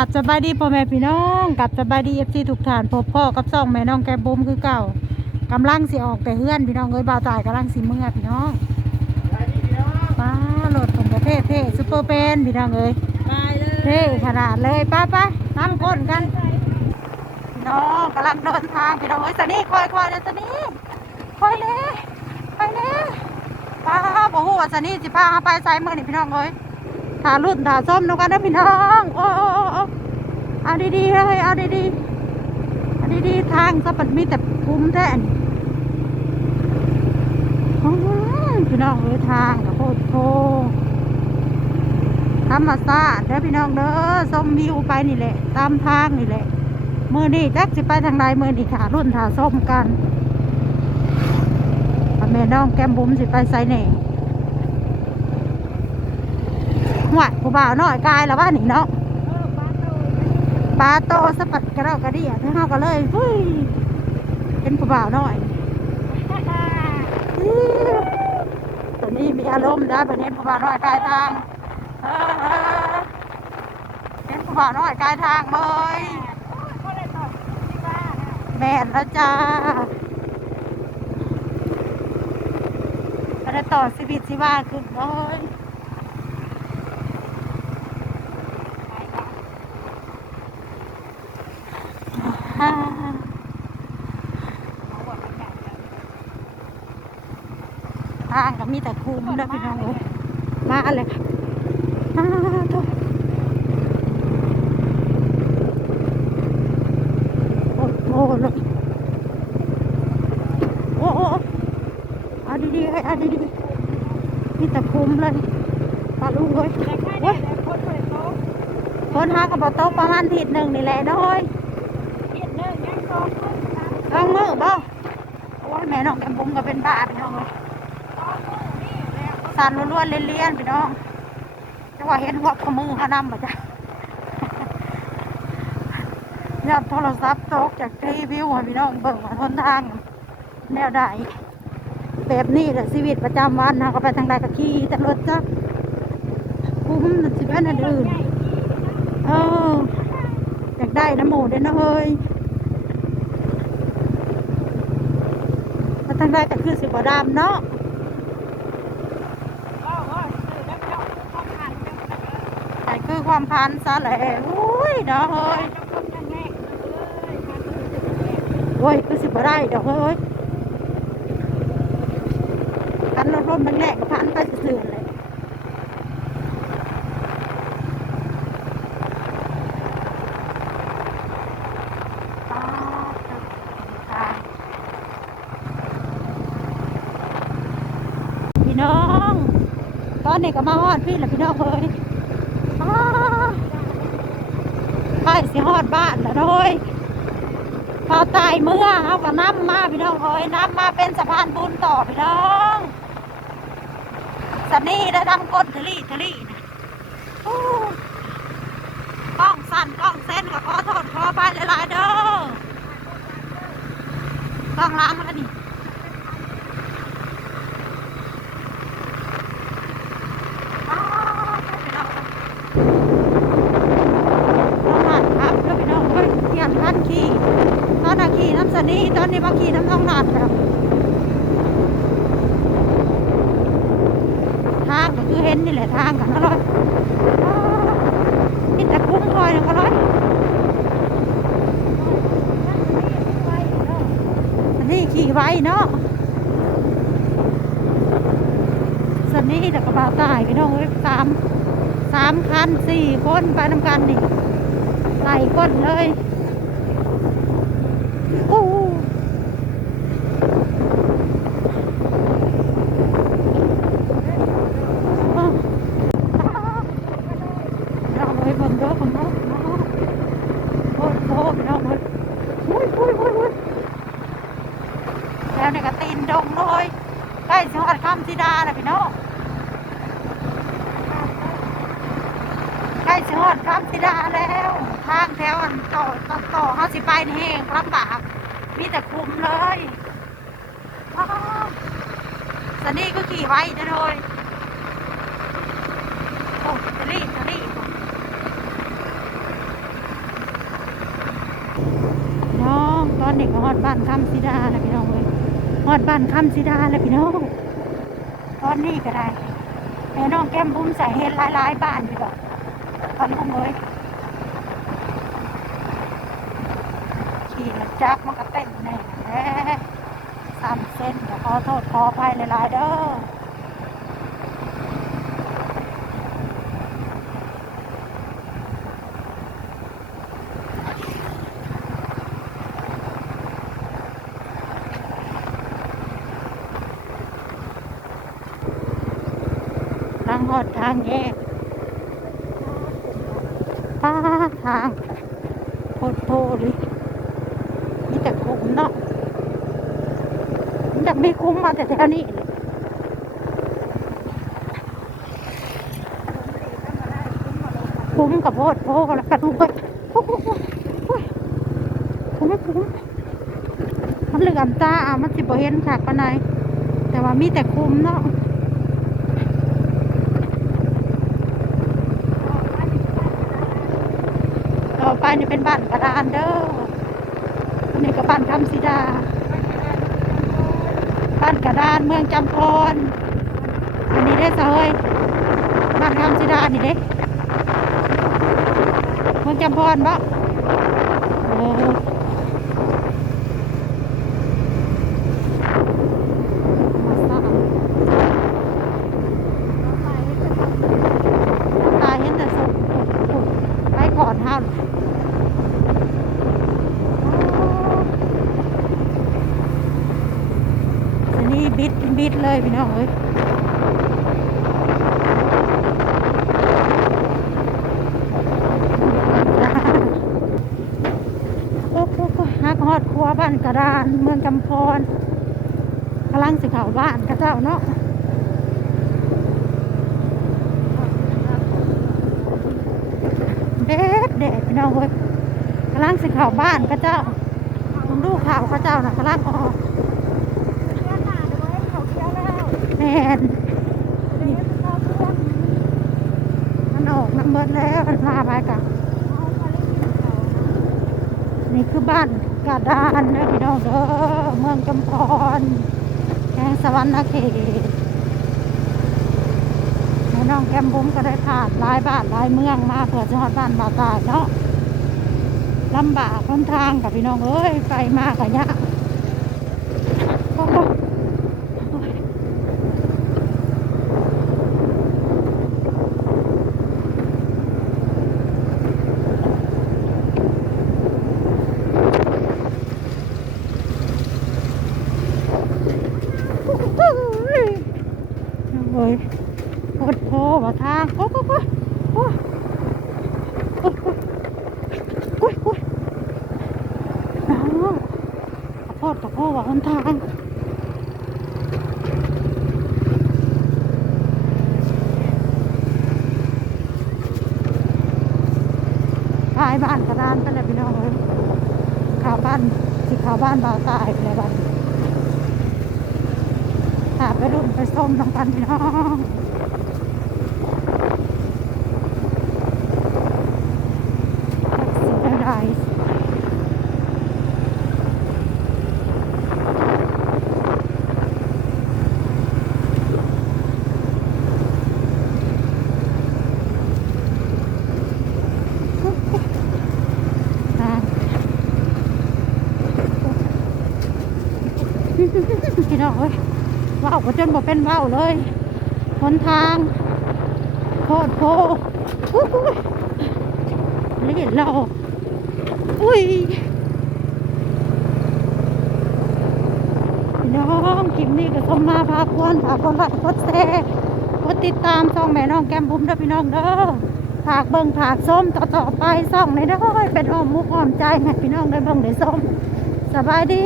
กับสบายดีพ่อแม่พี่น้องกับสบายดีเอฟซีทุกท่านพบพ่อกับซ่องแม่น้องแกบุมคือเก่ากำลังสิออกแต่เฮือนพี่น้องเอ้ยบ่าวตายกำลังสิเมื่อพี่น้องป้าโหลดผมประเทศเท่ซุปเปอร์เป็นพี่น้องเอ้ยเลยเท่ขนาดเลยป้าป้าน้ำก้นกันพี่น้องกำลังเดินทางพี่น้องเอ้ยสนี่คอยคอยเดี๋ยวสนี่คอยเลยไปเลยป้าบอกว่าสนี่สิพาไปใส่เมื่อนี่พี่น้องเอ้ยารุ่นถาส้มนกันนะพี่น้องโอ้อเอาดีๆเลยเอาดีๆเอาดีๆทางสะปัดมีแต่คุ้มแท้นี่อื้อหือพี่น้องเอ้ยทางกับโคตรโคธรรมศาสตร์เด้อพี่น้องเด้อส้มวิวไปนี่แหละ ตามทางนี่แหละมือนี่จักสิไปทางใดมือนี่ขารุ่นขาส้มกันแม่น้องแก้มบุ๋มสิไปไซเน่ หวดผู้บ่าวน้อยกายแล้วว่านี่เนาะปลาโตสะปัดกระเรากระเดียทั้งเฮาก็เลยฟุ้ยเป็นผู้บ่าวน้อยตอนนี้มีอารมณ์ได้ประเด็นผู้บ่าวน้อยกายทางเป็นผู้บ่าวน้อยกายทางเลยแม่นแล้วจ้าก็ได้ต่อชีวิตชีว่าขึ้นเลยอ่า ทางก็ มีแต่คุมนะพี่น้องเอ้ยมาเลยค่ะอ่าโถ่โอ้โหเลยโอ้โอ้โอ้เอาดีๆเฮ้ยเอาดีๆมีแต่คุมเลยปลาลูกเว้ยเว้ยคนหากระเป๋าโต๊ะประมาณทิศหนึ่งนี่แหละน้อยต้องมือบ่โอ้ยแม่น้องแกมบุ้มก็เป็นบ้าพี่น้องเลย สั่นล้วนๆเลี่ยนๆพี่น้องจะว่าเห็นหัวขมือขานำบ่จ้ะยับโทรศัพท์ตกจากทีวิวให้พี่น้องเบิ่งว่าทนทาง แนวใดแบบนี้แหละชีวิตประจำวันนะก็ไปทางใดก็ขี่แต่รถจ้ะคุ้มสิเป็นอันอื่นเอออยากได้น้ำหมูเด้นะเฮ้ยไปทางใดก็คือสิบ่ดำเนาะ ใส่คื อความพันซะแหละอุ้ยเด้อเฮ้ยโอ้ยคือสิบได้ดอกเฮ้ยพันรถร่มมันแหลกพันไปสื่อเลยป๊าดตายพี่น้อง ตอนนี้ก็มาฮอดพี่แหละพี่น้องเอ้ย อ้า ไปสิฮอดบ้านแล้วเฮ้ยพอตายเมื่อเอาก็น้ำมาพี่น้องเอ้ยน้ำมาเป็นสะพานบุญต่อพี่น้องสันนี่ได้ดำก้นทะลี่ทะลี่นะกล้องสั่นกล้องเส้นก็ขอโทษขอไปหลายๆเด้อกล้องล้างแล้วนี่อ้าวพี่น้อง น้องหลานครับแล้วพี่น้องก็เขียนท่านขี่ตอนน่ะขี่น้ำสนีตอนนี้มาขี่น้ำน้องหลานครับทางก็ คือเห็นนี่แหละทางกันอร่อยนี่แต่คุ้มคอยนะก็ร้อยอันนี้ขี่ไว้เนาะสันนี้แต่กระบาตายพี่น้องเอ้ยสามสามคันสี่คนไปนำกันนี่ไหลก้นเลยโอ้ ข้ามทิดาแหละพี่น้องใกล้สิฮอดข้ามทิดาแล้ว ทางแถวต่อต่อต่อเขาสิไปแห้งลำบากมีแต่คุ้มเลยสันนี่ก็ขี่ไว้จะโดยโอ้สัะรีบจะรีบน้องตอนเด็กก็ฮอดบ้านข้ามทิดาแหละพี่น้องเลยฮอดบ้านคำสิดาแล้พี่น้อง ก้อนนี่ก็ได้แม่น้องแก้มบุ้มใส่เห็ดหลายๆบ้านพี่น้องตอนลุงเลยขี่รถจักรมันก็เต้นแน่แน่สามเส้นขอโทษขออภัยหลายๆเด้อ อดทางแยกป้าทางโคตรโพเลยมีแต่คุ้มเนาะมันจะไม่คุ้มมาแต่แถวนี้คุ้มกับโพดโพแล้วกันด้วยคุ้มคุ้มมันเหลื่อมตาอะมันสิบเห็นขากปานใดแต่ว่ามีแต่คุ้มเนาะ ต่อไป นี่เป็นบ้านกระดานเด้ออันนี้ก็บ้านคำสีดา บ้านกระดานเมืองจำพรอันนี้ได้อเซยบ้านคำสีดานี่เด้เมืองจำพรบ่เออมาสร้างตายเห็นแต่ศพไปก่อนห้าม อันนี้บิดบิดเลย พี่น้องเอ้ยโอ้โหฮักฮอดครัวบ้านกระดาน เมืองกำพรกำลังสิเขาบ้านกระเจ้าเนาะเด็ดเด็ดพี่น้องเอ้ยกำลังสิเขาบ้านกระเจ้าดูข่าวกระเจ้านะกำลังออก แมนมันออกน้ำเบิดแล้วมันพาไปกันนี่คือบ้านกระดานนะพี่น้องเด้อเมืองจำพรแห่งสวรรค์เขตแม่น้องแก้มบุ้มก็ได้ผ่านหลายบ้านหลายเมืองมาเพื่อจะฮอดบ้านบาตายเนาะลำบากคนทางกับพี่น้องเอ้ยไปมากะยะโอ้โห โอ้ยโคตรโพว่าทางโอ้โหโอ้โหโอ้โหโอ้ยโอ้ยน้องขอโทษขอโทษว่าหนทางขายบ้านกระดานไปเลยพี่น้องเลยขาบ้านสิขาบ้านบาวตายไปเลยบ้าน หาไปรุ่นไปส้มน้ำกันพี่น้องพี่น้องเอ้ย ว้าวก็จนบ่เป็นว้าวเลยหนทางโคตรโพอุ้ยเล่นเราอุ้ยน้องคลิปนี้ก็ส่งมาพาพวนฝากคนรักกดแชร์กดติดตามช่องแม่น้องแก้มบุ้มเด้อพี่น้องเด้อฝากเบิ่งฝากส้มต่อต่อๆไปช่องในเด้อเป็นออมมุกออมใจให้พี่น้องได้เบิ่งได้ส้มสบายดี